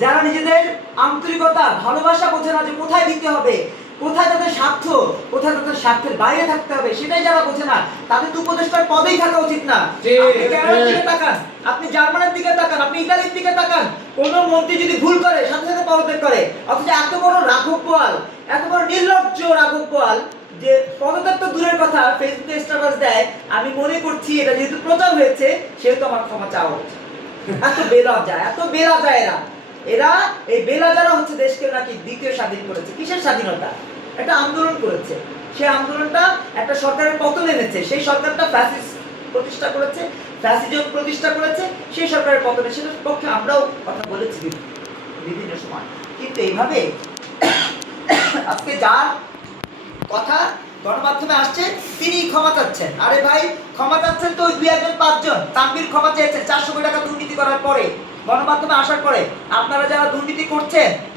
যারা নিজেদের আন্তরিকতা ভালোবাসা বোঝে না যে কোথায় দিতে হবে কোথায় তাদের স্বার্থ কোথায় তাদের স্বার্থের বাইরে থাকতে হবে সেটাই যারা বোঝে না তাদের তো উপদেষ্টার পদেই থাকা উচিত না। আপনি দিকে তাকান আপনি জার্মানের দিকে তাকান আপনি ইতালির দিকে তাকান কোন মন্ত্রী যদি ভুল করে সাথে সাথে পদত্যাগ করে অথচ এত বড় রাঘব পোয়াল এত বড় নির্লজ্জ রাঘব পোয়াল যে পদত্যাগ তো দূরের কথা ফেসবুকে স্ট্যাটাস দেয় আমি মনে করছি এটা যেহেতু প্রচার হয়েছে সেহেতু আমার ক্ষমা চাওয়া উচিত। এত বেলজ্জা এত বেলা যায় এরা। এরা এই বেলাজারা হচ্ছে দেশকে নাকি দ্বিতীয় স্বাধীন করেছে। কিসের স্বাধীনতা? একটা আন্দোলন করেছে। সেই আন্দোলনটা একটা সরকারের পতন এনেছে। সেই সরকারটা ফ্যাসিস্ট প্রতিষ্ঠা করেছে ফ্যাসিজম প্রতিষ্ঠা করেছে, সেই সরকারের পতনে সেটার পক্ষে আমরাও কথা বলেছি বিভিন্ন- সময়। কিন্তু এইভাবে আজকে যার কথা গণমাধ্যমে আসছে তিনি ক্ষমা চাচ্ছেন। আরে ভাই, ক্ষমা চাচ্ছেন তো ওই দুই একজন পাঁচজন। তানভীর ক্ষমা চেয়েছেন চারশো কোটি টাকা দুর্নীতি করার পরে। গণমাধ্যমে আসার পরে আপনারা যারা দুর্নীতি করছেন